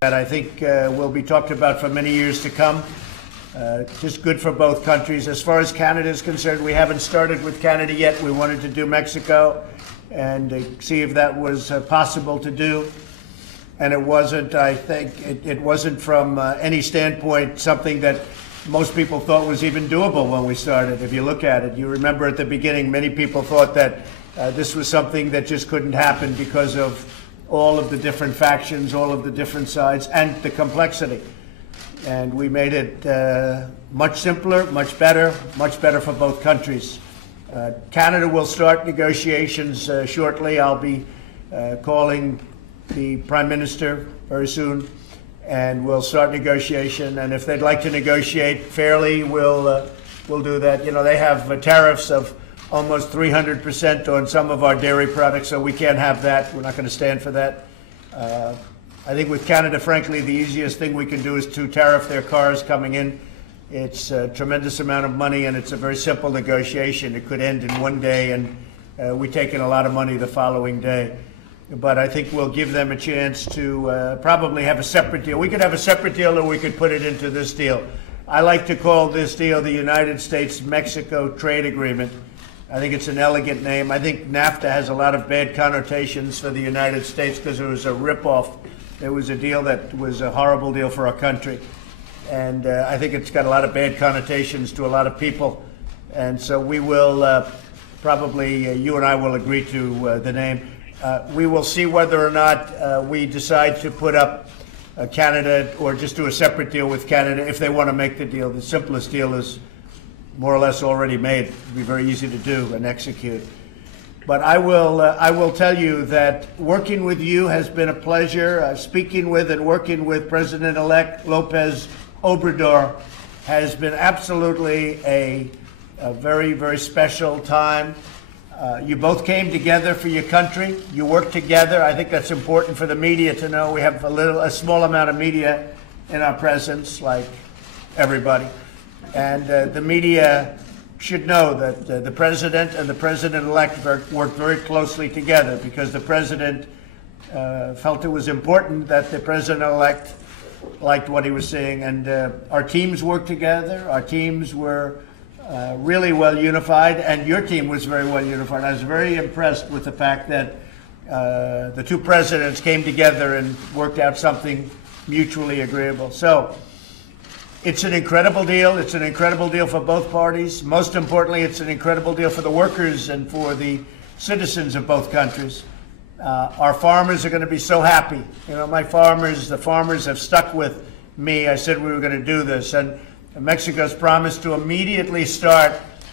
that I think will be talked about for many years to come. Just good for both countries. As far as Canada is concerned, we haven't started with Canada yet. We wanted to do Mexico and see if that was possible to do. And it wasn't, I think, it wasn't from any standpoint something that most people thought was even doable when we started. If you look at it, you remember at the beginning, many people thought that this was something that just couldn't happen because of all of the different factions, all of the different sides, and the complexity. And we made it much simpler, much better for both countries. Canada will start negotiations shortly. I'll be calling the Prime Minister very soon, and we'll start negotiation. And if they'd like to negotiate fairly, we'll do that. You know, they have tariffs of almost 300% on some of our dairy products, so we can't have that. We're not going to stand for that. I think with Canada, frankly, the easiest thing we can do is to tariff their cars coming in. It's a tremendous amount of money, and it's a very simple negotiation. It could end in one day, and we take in a lot of money the following day. But I think we'll give them a chance to probably have a separate deal. We could have a separate deal, or we could put it into this deal. I like to call this deal the United States-Mexico Trade Agreement. I think it's an elegant name. I think NAFTA has a lot of bad connotations for the United States because it was a ripoff. It was a deal that was a horrible deal for our country. And I think it's got a lot of bad connotations to a lot of people. And so we will probably, you and I will agree to the name. We will see whether or not we decide to put up Canada or just do a separate deal with Canada if they want to make the deal. The simplest deal is more or less already made. It'd be very easy to do and execute. But I will tell you that working with you has been a pleasure. Speaking with and working with President-elect Lopez Obrador has been absolutely a very, very special time. You both came together for your country. You worked together. I think that's important for the media to know. We have a small amount of media in our presence, like everybody. And the media should know that the president and the president-elect worked very closely together because the president felt it was important that the president-elect liked what he was saying. And our teams worked together. Our teams were really well unified, and your team was very well unified. I was very impressed with the fact that the two presidents came together and worked out something mutually agreeable. So it's an incredible deal. It's an incredible deal for both parties. Most importantly, it's an incredible deal for the workers and for the citizens of both countries. Our farmers are going to be so happy. You know, the farmers have stuck with me. I said we were going to do this, and Mexico's promised to immediately start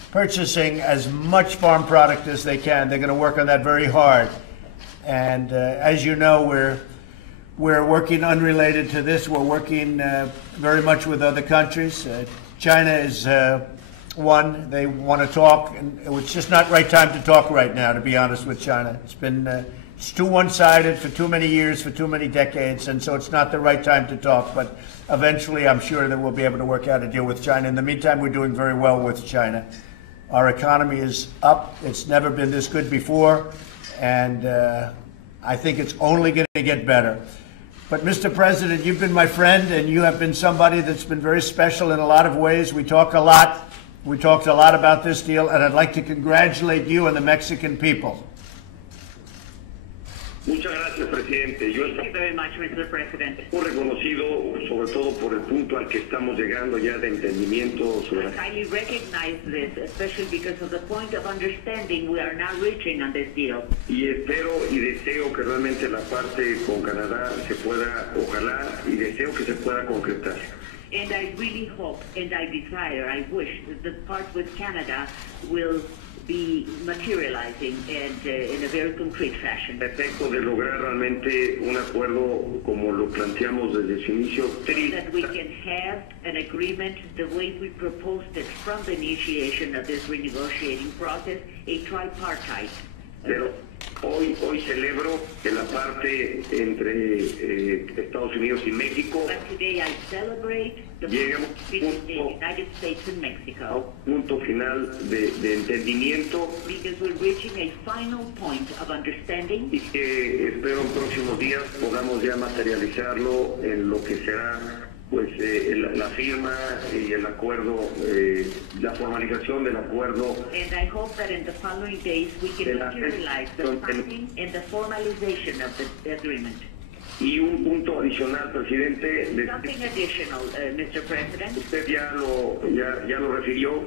purchasing as much farm product as they can. They're going to work on that very hard. And as you know, we're working unrelated to this. We're working very much with other countries. China is one. They want to talk, and it's just not right time to talk right now, to be honest with China. It's been it's too one-sided for too many years, for too many decades, and so it's not the right time to talk. But eventually, I'm sure that we'll be able to work out a deal with China. In the meantime, we're doing very well with China. Our economy is up. It's never been this good before, and I think it's only going to get better. But, Mr. President, you've been my friend, and you have been somebody that's been very special in a lot of ways. We talk a lot. We talked a lot about this deal, and I'd like to congratulate you and the Mexican people. Muchas gracias, presidente. Yo Thank you very much, Mr. President. reconocido, sobre todo por el punto al que estamos llegando ya de entendimiento sobre. I highly recognize this, especially because of the point of understanding we are now reaching on this deal. Y espero y deseo que realmente la parte con Canadá se pueda, ojalá, y deseo que se pueda concretar. And I really hope, and I desire, I wish that the part with Canada will be materializing and in a very concrete fashion. Efecto de lograr realmente un acuerdo como lo planteamos desde su inicio. That we can have an agreement the way we proposed it from the initiation of this renegotiating process, a tripartite. Pero Hoy celebro que la parte entre Estados Unidos y México But today I celebrate the llegamos between the United States and a Mexico un punto final de entendimiento because we're reaching a final point of understanding. y que espero en próximos días podamos ya materializarlo en lo que será pues la firma y el acuerdo, la formalización del acuerdo. And I hope that in the following days we can materialize the signing and the formalization of the agreement. Y un punto adicional, presidente, Something additional, Mr. President. usted ya lo refirió,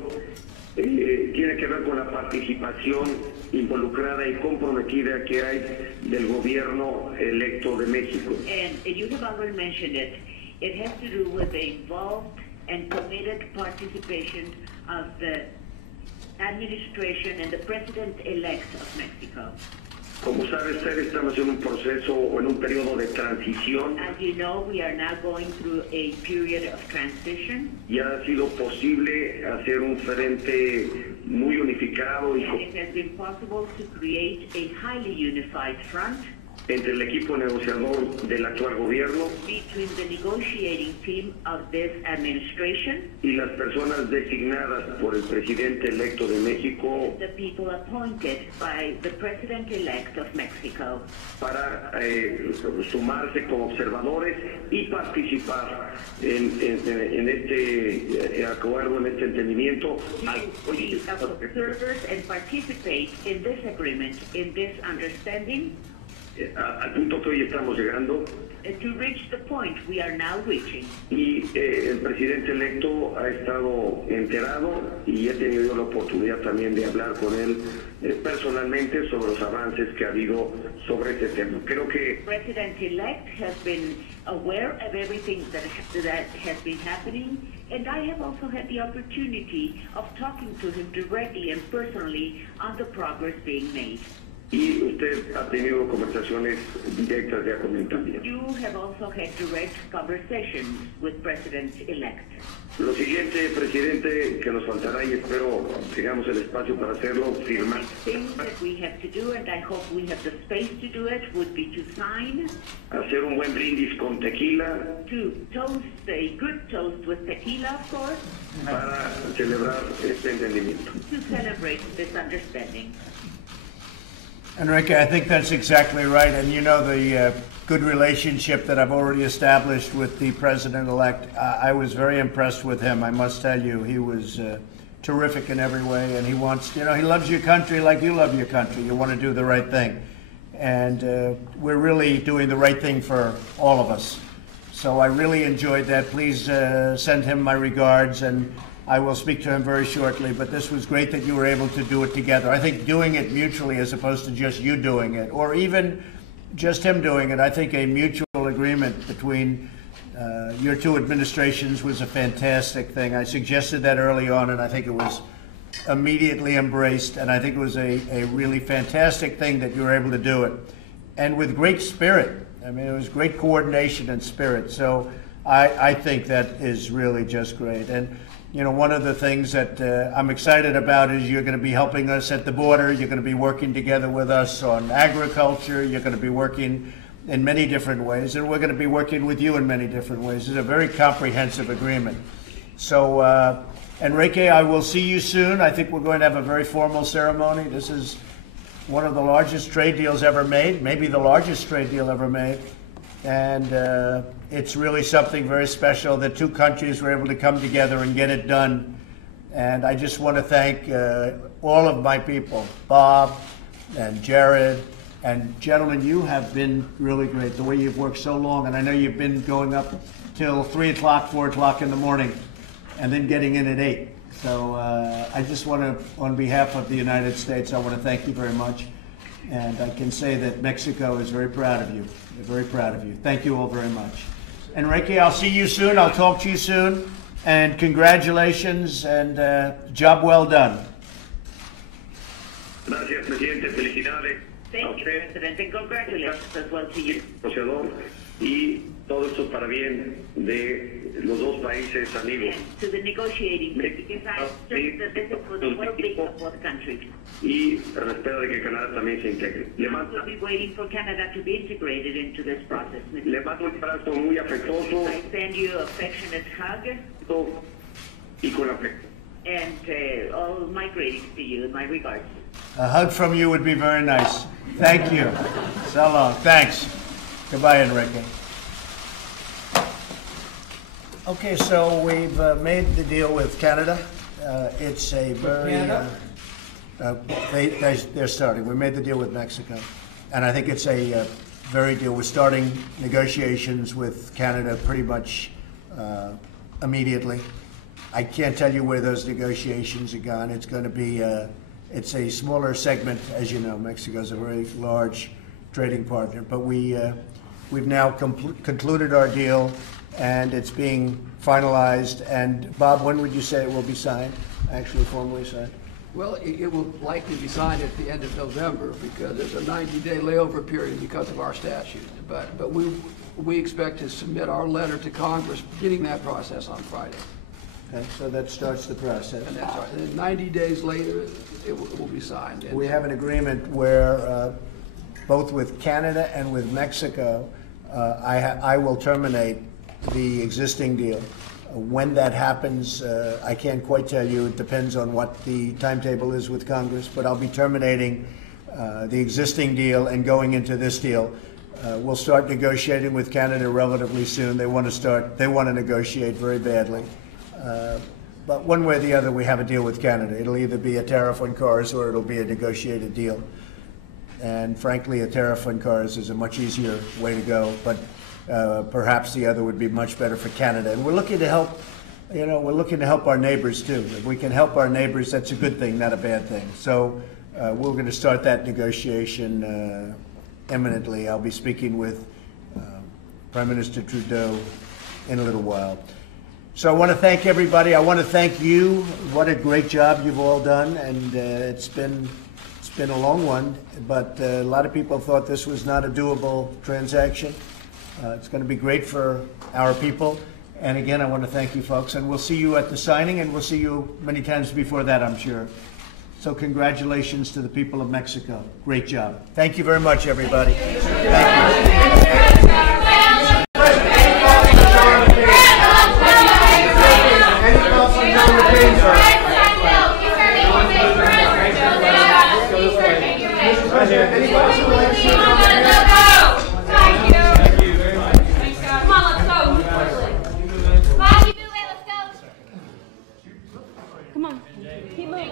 tiene que ver con la participación involucrada y comprometida que hay del gobierno electo de México. And you have already mentioned it. It has to do with the involved and committed participation of the administration and the president-elect of Mexico. Como sabe usted, estamos en un proceso o en un periodo de transición. As you know, we are now going through a period of transition. Y ha sido posible hacer un frente muy unificado y And it has been possible to create a highly unified front entre el equipo negociador del actual gobierno between the negotiating team of this administration, y las personas designadas por el presidente electo de México the people appointed by the president-elect of Mexico, para sumarse como observadores y participar en este acuerdo, en este entendimiento. to be observers and participate in this agreement, in this understanding, Al punto que hoy estamos llegando, to reach the point we are now reaching. y el presidente electo ha estado enterado y he tenido yo la oportunidad también de hablar con él personalmente sobre los avances que ha habido sobre este tema. Creo que President-elect has been aware of everything that has been happening, and I have also had the opportunity of talking to him directly and personally on the progress being made. y usted ha tenido conversaciones directas ya con él también. You have also had direct conversations with President-elect. Lo siguiente, presidente, que nos faltará y espero tengamos el espacio para hacerlo, firmar. The thing that we have to do, and I hope we have the space to do it, would be to sign, Hacer un buen brindis con tequila to toast, a good toast with tequila, of course, para celebrar este entendimiento. to celebrate this understanding. Enrique, I think that's exactly right. And you know the good relationship that I've already established with the president-elect. I was very impressed with him, I must tell you. He was terrific in every way, and he wants, he loves your country like you love your country. You want to do the right thing. And we're really doing the right thing for all of us. So I really enjoyed that. Please send him my regards, and I will speak to him very shortly, but this was great that you were able to do it together. I think doing it mutually as opposed to just you doing it, or even just him doing it, I think a mutual agreement between your two administrations was a fantastic thing. I suggested that early on, and I think it was immediately embraced, and I think it was a really fantastic thing that you were able to do it. And with great spirit. I mean, it was great coordination and spirit. So I think that is really just great. And one of the things that I'm excited about is you're going to be helping us at the border. You're going to be working together with us on agriculture. You're going to be working in many different ways, and we're going to be working with you in many different ways. It's a very comprehensive agreement. So, Enrique, I will see you soon. I think we're going to have a very formal ceremony. This is one of the largest trade deals ever made, maybe the largest trade deal ever made. And it's really something very special that two countries were able to come together and get it done. And I just want to thank all of my people, Bob and Jared. And gentlemen, you have been really great, the way you've worked so long. And I know you've been going up till 3 o'clock, 4 o'clock in the morning, and then getting in at 8. So I just want to, on behalf of the United States, I want to thank you very much. And I can say that Mexico is very proud of you. They're very proud of you. Thank you all very much. Enrique, I'll see you soon. I'll talk to you soon. And congratulations and job well done. Gracias, presidente. Felicidades. Thank you, President, and congratulations as well to you. Negociador. y todo esto es para bien de los dos países amigos. To the negotiating group, because I think that this is for the well-being of both countries. Y espero de que Canadá también se integre. We'll be waiting for Canada to be integrated into this process. Le mando un abrazo muy afectuoso. I send you an affectionate hug. Y con afecto. And all my greetings to you and my regards. A hug from you would be very nice. Thank you. So long. Thanks. Goodbye, Enrique. Okay, so we've made the deal with Canada. It's a very... they're starting. We made the deal with Mexico. And I think it's a very deal. We're starting negotiations with Canada pretty much immediately. I can't tell you where those negotiations are gone. It's going to be, it's a smaller segment, as you know. Mexico's a very large trading partner. But we've now concluded our deal, and it's being finalized. And Bob, when would you say it will be signed, actually formally signed? Well, it will likely be signed at the end of November because there's a 90-day layover period because of our statute. But we expect to submit our letter to Congress beginning that process on Friday. Okay, so that starts the process. And then 90 days later, it will be signed. We have an agreement where both with Canada and with Mexico, I will terminate the existing deal. When that happens, I can't quite tell you. It depends on what the timetable is with Congress, but I'll be terminating the existing deal and going into this deal. We'll start negotiating with Canada relatively soon. They want to negotiate very badly. But one way or the other, we have a deal with Canada. It'll either be a tariff on cars or it'll be a negotiated deal. And frankly, a tariff on cars is a much easier way to go, but perhaps the other would be much better for Canada. And we're looking to help, we're looking to help our neighbors too. If we can help our neighbors, that's a good thing, not a bad thing. So we're going to start that negotiation imminently. I'll be speaking with Prime Minister Trudeau in a little while. So I want to thank everybody. I want to thank you. What a great job you've all done, and it's been a long one, but a lot of people thought this was not a doable transaction. It's going to be great for our people. And again, I want to thank you folks, and we'll see you at the signing, and we'll see you many times before that, I'm sure. So congratulations to the people of Mexico. Great job. Thank you very much, everybody. Thank you. Come on. Keep moving.